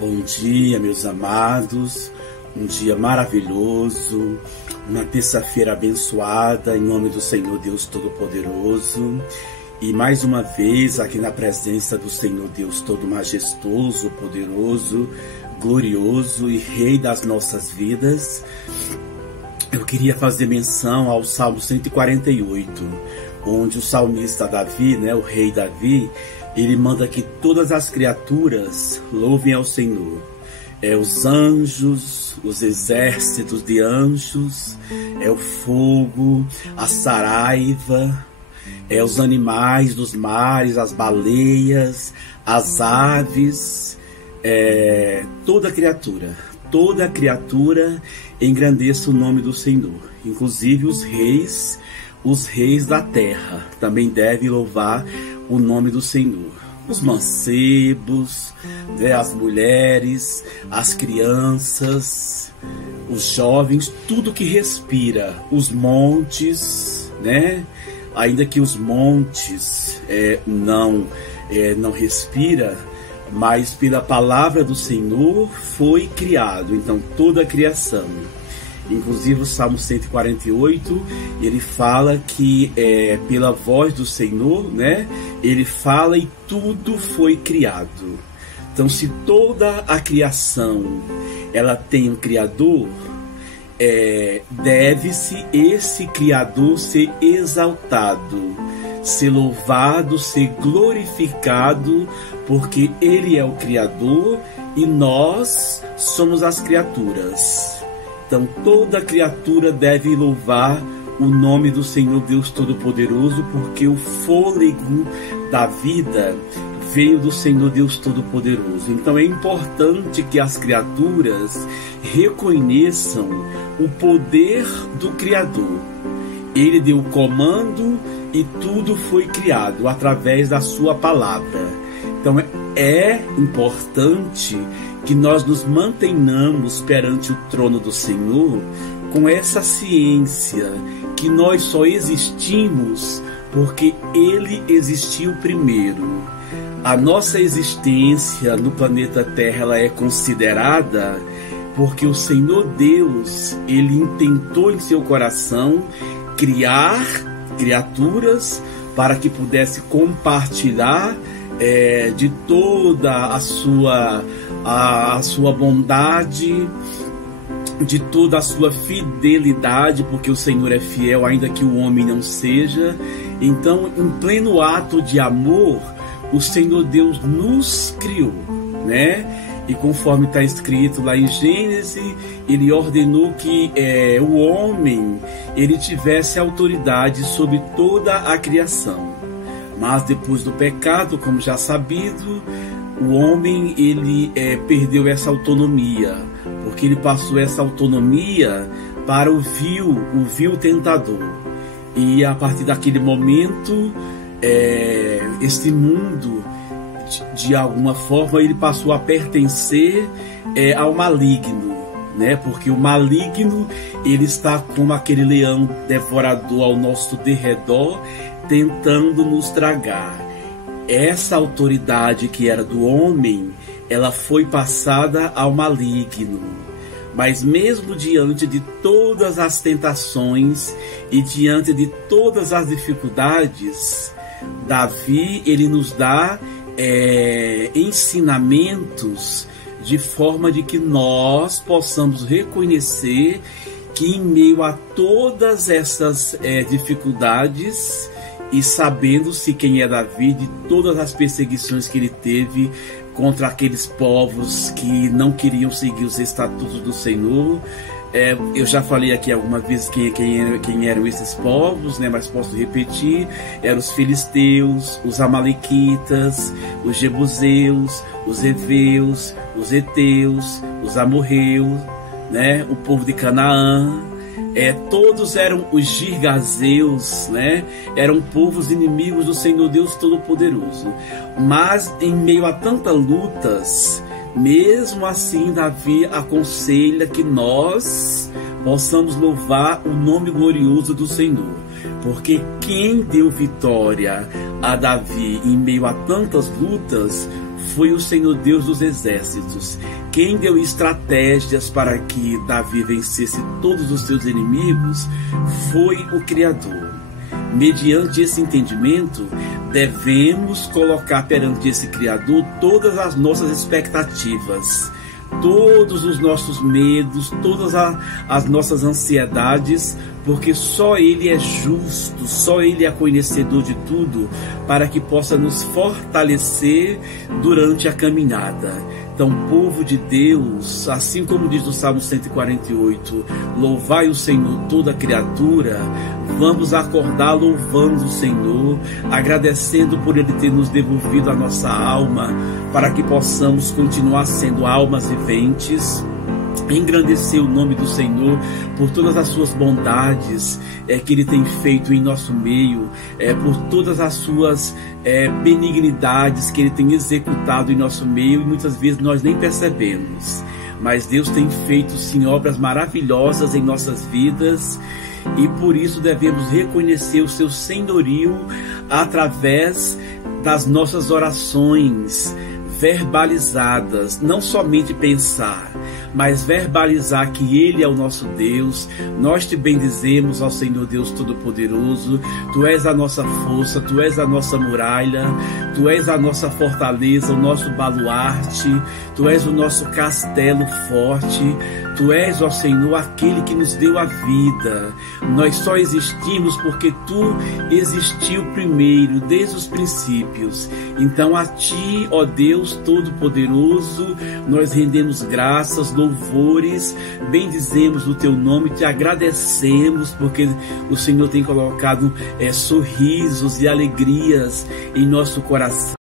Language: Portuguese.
Bom dia, meus amados, um dia maravilhoso, uma terça-feira abençoada, em nome do Senhor Deus Todo-Poderoso. E mais uma vez, aqui na presença do Senhor Deus Todo Majestoso, Poderoso, Glorioso e Rei das nossas vidas, eu queria fazer menção ao Salmo 148, onde o salmista Davi, o rei Davi, ele manda que todas as criaturas louvem ao Senhor. Os anjos, os exércitos de anjos, o fogo, a saraiva, os animais dos mares, as baleias, as aves, toda criatura engrandeça o nome do Senhor. Inclusive os reis da terra também devem louvar o nome do Senhor. Os mancebos, as mulheres, as crianças, os jovens, tudo que respira, os montes, ainda que os montes não respira, mas pela palavra do Senhor foi criado. Então toda a criação, inclusive o Salmo 148, ele fala que pela voz do Senhor, ele fala e tudo foi criado. Então, se toda a criação ela tem um Criador, deve-se esse Criador ser exaltado, ser louvado, ser glorificado, porque Ele é o Criador e nós somos as criaturas. Então toda criatura deve louvar o nome do Senhor Deus Todo-Poderoso, porque o fôlego da vida veio do Senhor Deus Todo-Poderoso. Então é importante que as criaturas reconheçam o poder do Criador. Ele deu o comando e tudo foi criado através da sua palavra. Então é importante que nós nos mantenhamos perante o trono do Senhor com essa ciência que nós só existimos porque Ele existiu primeiro. A nossa existência no planeta Terra ela é considerada porque o Senhor Deus, Ele intentou em seu coração criar criaturas para que pudesse compartilhar de toda a sua bondade, de toda a sua fidelidade, porque o Senhor é fiel, ainda que o homem não seja. Então, em pleno ato de amor, o Senhor Deus nos criou, E conforme está escrito lá em Gênesis, Ele ordenou que o homem ele tivesse autoridade sobre toda a criação. Mas depois do pecado, como já sabido, o homem ele perdeu essa autonomia, porque ele passou essa autonomia para o vil tentador. E a partir daquele momento, esse mundo, de alguma forma, ele passou a pertencer ao maligno, Porque o maligno ele está como aquele leão devorador ao nosso derredor, tentando nos tragar. Essa autoridade que era do homem, ela foi passada ao maligno. Mas mesmo diante de todas as tentações e diante de todas as dificuldades, Davi ele nos dá ensinamentos de forma de que nós possamos reconhecer que em meio a todas essas dificuldades, e sabendo-se quem é Davi, de todas as perseguições que ele teve contra aqueles povos que não queriam seguir os estatutos do Senhor. Eu já falei aqui algumas vezes quem eram esses povos, mas posso repetir: eram os filisteus, os amalequitas, os jebuseus, os heveus, os heteus, os amorreus, o povo de Canaã. Todos eram os girgazeus, eram povos inimigos do Senhor Deus Todo-Poderoso. Mas em meio a tantas lutas, mesmo assim Davi aconselha que nós possamos louvar o nome glorioso do Senhor, porque quem deu vitória a Davi em meio a tantas lutas foi o Senhor Deus dos exércitos. Quem deu estratégias para que Davi vencesse todos os seus inimigos foi o Criador. Mediante esse entendimento, devemos colocar perante esse Criador todas as nossas expectativas, todos os nossos medos, todas as nossas ansiedades, porque só Ele é justo, só Ele é conhecedor de tudo, para que possa nos fortalecer durante a caminhada. Então, povo de Deus, assim como diz o Salmo 148, louvai o Senhor toda criatura, vamos acordar louvando o Senhor, agradecendo por Ele ter nos devolvido a nossa alma, para que possamos continuar sendo almas viventes, engrandecer o nome do Senhor por todas as suas bondades que Ele tem feito em nosso meio, por todas as suas benignidades que Ele tem executado em nosso meio, e muitas vezes nós nem percebemos, mas Deus tem feito sim obras maravilhosas em nossas vidas, e por isso devemos reconhecer o seu senhorio através das nossas orações verbalizadas, não somente pensar, mas verbalizar que Ele é o nosso Deus. Nós te bendizemos, ó Senhor Deus Todo-Poderoso, Tu és a nossa força, Tu és a nossa muralha, Tu és a nossa fortaleza, o nosso baluarte, Tu és o nosso castelo forte, Tu és, ó Senhor, aquele que nos deu a vida. Nós só existimos porque Tu existiu primeiro, desde os princípios. Então a Ti, ó Deus Todo-Poderoso, nós rendemos graças, louvores, bendizemos o Teu nome, Te agradecemos porque o Senhor tem colocado sorrisos e alegrias em nosso coração.